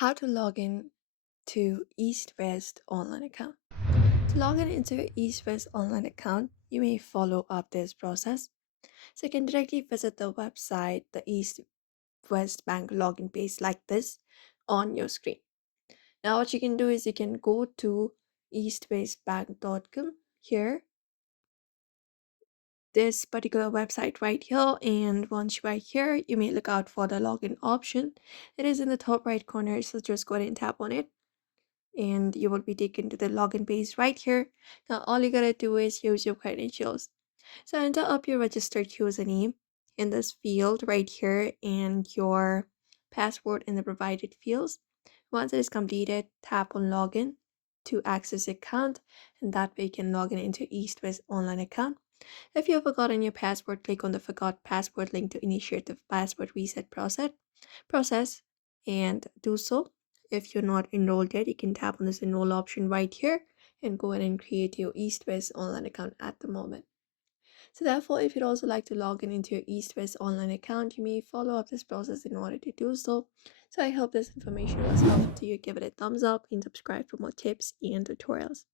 How to log in to Eastwest Online Account. To log in into Eastwest Online Account, you may follow up this process. So you can directly visit the website, the Eastwest Bank login page like this on your screen. Now what you can do is you can go to eastwestbank.com here, this particular website right here, and once you are here, you may look out for the login option. It is in the top right corner, so just go ahead and tap on it and you will be taken to the login page right here. Now all you gotta do is use your credentials. So enter up your registered username in this field right here and your password in the provided fields. Once it is completed, tap on login to access account, and that way you can log in into Eastwest Online Account. If you have forgotten your password, click on the forgot password link to initiate the password reset process and do so. If you're not enrolled yet, you can tap on this enroll option right here and go ahead and create your Eastwest Online account at the moment. So therefore, if you'd also like to log in into your Eastwest Online account, you may follow up this process in order to do so. So I hope this information was helpful to you. Give it a thumbs up and subscribe for more tips and tutorials.